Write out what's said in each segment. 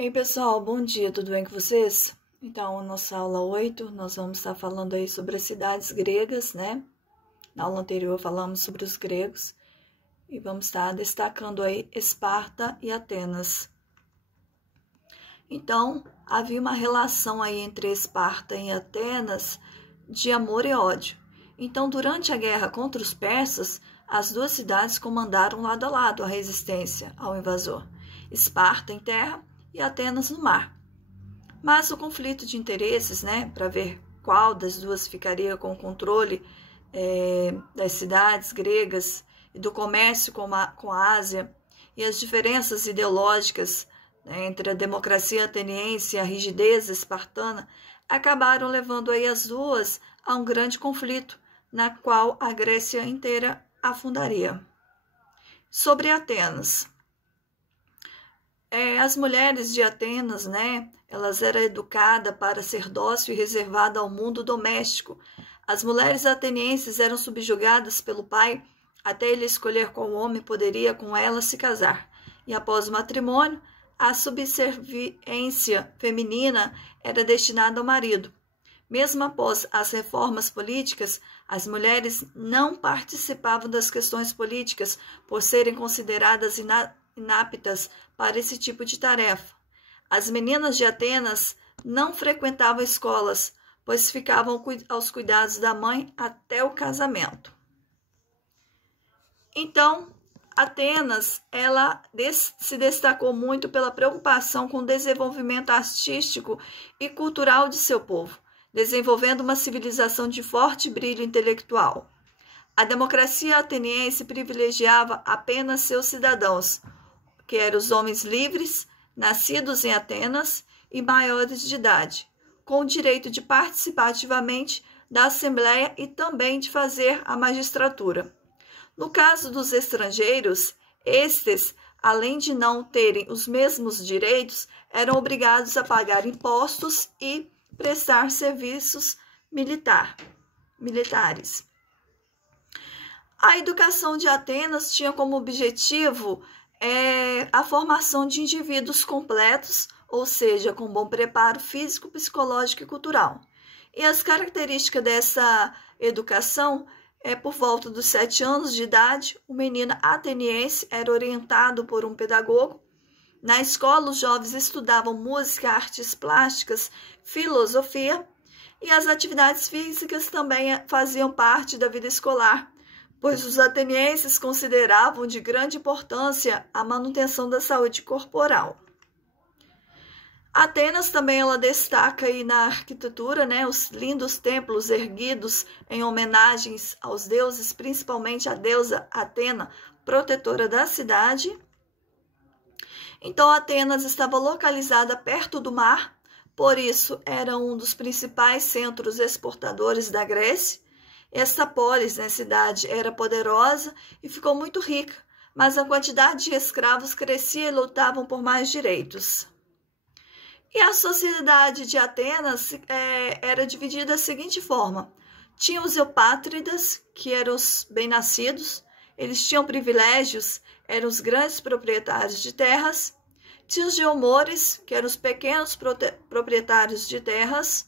Ei pessoal, bom dia, tudo bem com vocês? Então, nossa aula 8, nós vamos estar falando aí sobre as cidades gregas, né? Na aula anterior falamos sobre os gregos e vamos estar destacando aí Esparta e Atenas. Então, havia uma relação aí entre Esparta e Atenas de amor e ódio. Então, durante a guerra contra os persas, as duas cidades comandaram lado a lado a resistência ao invasor. Esparta em terra e Atenas no mar. Mas o conflito de interesses, né, para ver qual das duas ficaria com o controle das cidades gregas e do comércio com a Ásia, e as diferenças ideológicas, né, entre a democracia ateniense e a rigidez espartana, acabaram levando aí as duas a um grande conflito, na qual a Grécia inteira afundaria. Sobre Atenas. As mulheres de Atenas, né, elas eram educadas para ser dócil e reservada ao mundo doméstico. As mulheres atenienses eram subjugadas pelo pai até ele escolher qual homem poderia com elas se casar. E após o matrimônio, a subserviência feminina era destinada ao marido. Mesmo após as reformas políticas, as mulheres não participavam das questões políticas por serem consideradas inaptas para esse tipo de tarefa. As meninas de Atenas não frequentavam escolas, pois ficavam aos cuidados da mãe até o casamento. Então, Atenas, ela se destacou muito pela preocupação com o desenvolvimento artístico e cultural de seu povo, desenvolvendo uma civilização de forte brilho intelectual. A democracia ateniense privilegiava apenas seus cidadãos, que eram os homens livres, nascidos em Atenas e maiores de idade, com o direito de participar ativamente da Assembleia e também de fazer a magistratura. No caso dos estrangeiros, estes, além de não terem os mesmos direitos, eram obrigados a pagar impostos e prestar serviços militares. A educação de Atenas tinha como objetivo a formação de indivíduos completos, ou seja, com bom preparo físico, psicológico e cultural. E as características dessa educação por volta dos 7 anos de idade, o menino ateniense era orientado por um pedagogo. Na escola, os jovens estudavam música, artes plásticas, filosofia, e as atividades físicas também faziam parte da vida escolar, pois os atenienses consideravam de grande importância a manutenção da saúde corporal. Atenas também ela destaca aí na arquitetura, né, os lindos templos erguidos em homenagens aos deuses, principalmente a deusa Atena, protetora da cidade. Então, Atenas estava localizada perto do mar, por isso era um dos principais centros exportadores da Grécia. Essa polis, né, cidade, era poderosa e ficou muito rica, mas a quantidade de escravos crescia e lutavam por mais direitos. E a sociedade de Atenas era dividida da seguinte forma. Tinha os eupátridas, que eram os bem-nascidos, eles tinham privilégios, eram os grandes proprietários de terras. Tinha os geomores, que eram os pequenos proprietários de terras.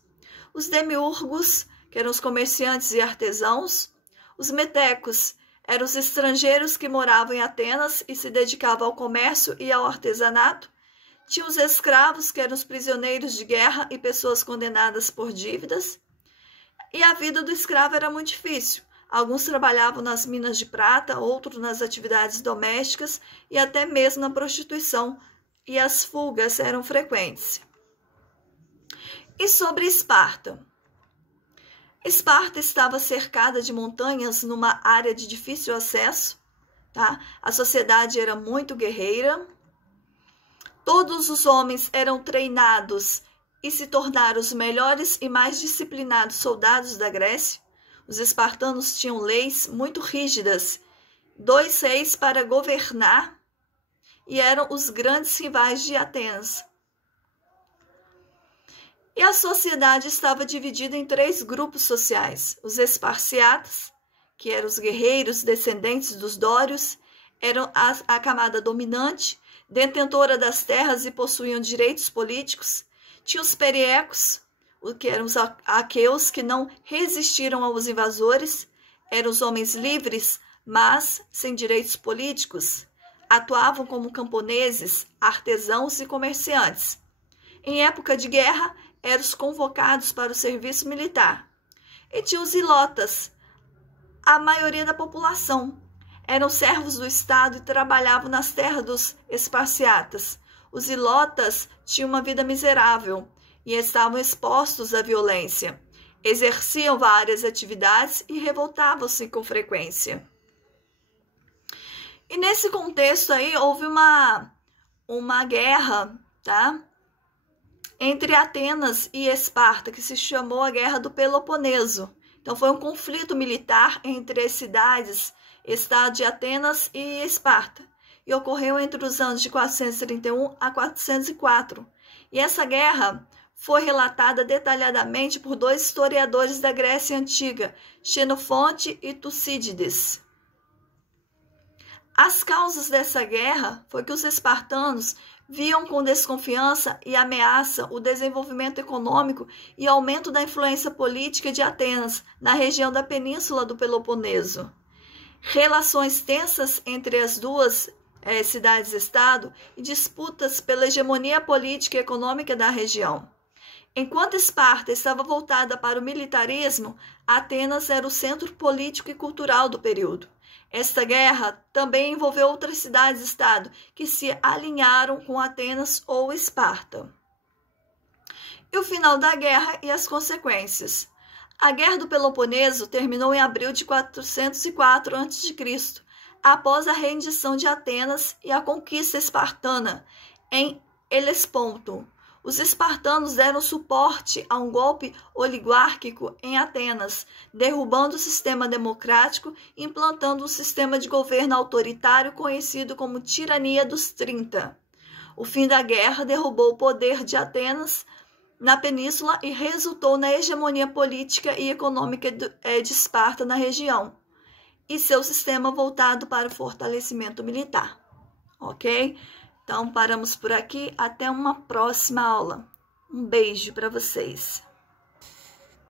Os demiurgos, que eram os comerciantes e artesãos. Os metecos eram os estrangeiros que moravam em Atenas e se dedicavam ao comércio e ao artesanato. Tinha os escravos, que eram os prisioneiros de guerra e pessoas condenadas por dívidas. E a vida do escravo era muito difícil. Alguns trabalhavam nas minas de prata, outros nas atividades domésticas e até mesmo na prostituição. E as fugas eram frequentes. E sobre Esparta? Esparta estava cercada de montanhas numa área de difícil acesso. Tá? A sociedade era muito guerreira. Todos os homens eram treinados e se tornaram os melhores e mais disciplinados soldados da Grécia. Os espartanos tinham leis muito rígidas, 2 reis para governar, e eram os grandes rivais de Atenas. E a sociedade estava dividida em 3 grupos sociais. Os esparciatas, que eram os guerreiros descendentes dos dórios, eram a camada dominante. detentora das terras e possuíam direitos políticos. Tinha os periecos, que eram os aqueus que não resistiram aos invasores, eram os homens livres, mas sem direitos políticos. Atuavam como camponeses, artesãos e comerciantes. Em época de guerra, eram os convocados para o serviço militar. E tinha os ilotas, a maioria da população. Eram servos do Estado e trabalhavam nas terras dos esparciatas. Os ilotas tinham uma vida miserável e estavam expostos à violência. Exerciam várias atividades e revoltavam-se com frequência. E nesse contexto aí houve uma guerra, tá? Entre Atenas e Esparta, que se chamou a Guerra do Peloponeso. Então foi um conflito militar entre as cidades, estado de Atenas e Esparta, e ocorreu entre os anos de 431 a 404. E essa guerra foi relatada detalhadamente por dois historiadores da Grécia Antiga, Xenofonte e Tucídides. As causas dessa guerra foi que os espartanos viam com desconfiança e ameaça o desenvolvimento econômico e aumento da influência política de Atenas na região da península do Peloponeso. Relações tensas entre as duas cidades-estado e disputas pela hegemonia política e econômica da região. Enquanto Esparta estava voltada para o militarismo, Atenas era o centro político e cultural do período. Esta guerra também envolveu outras cidades-estado que se alinharam com Atenas ou Esparta. E o final da guerra e as consequências. A Guerra do Peloponeso terminou em abril de 404 a.C., após a rendição de Atenas e a conquista espartana em Helesponto. Os espartanos deram suporte a um golpe oligárquico em Atenas, derrubando o sistema democrático e implantando um sistema de governo autoritário conhecido como Tirania dos 30. O fim da guerra derrubou o poder de Atenas na península e resultou na hegemonia política e econômica de Esparta na região e seu sistema voltado para o fortalecimento militar. Ok? Então, paramos por aqui. Até uma próxima aula. Um beijo para vocês.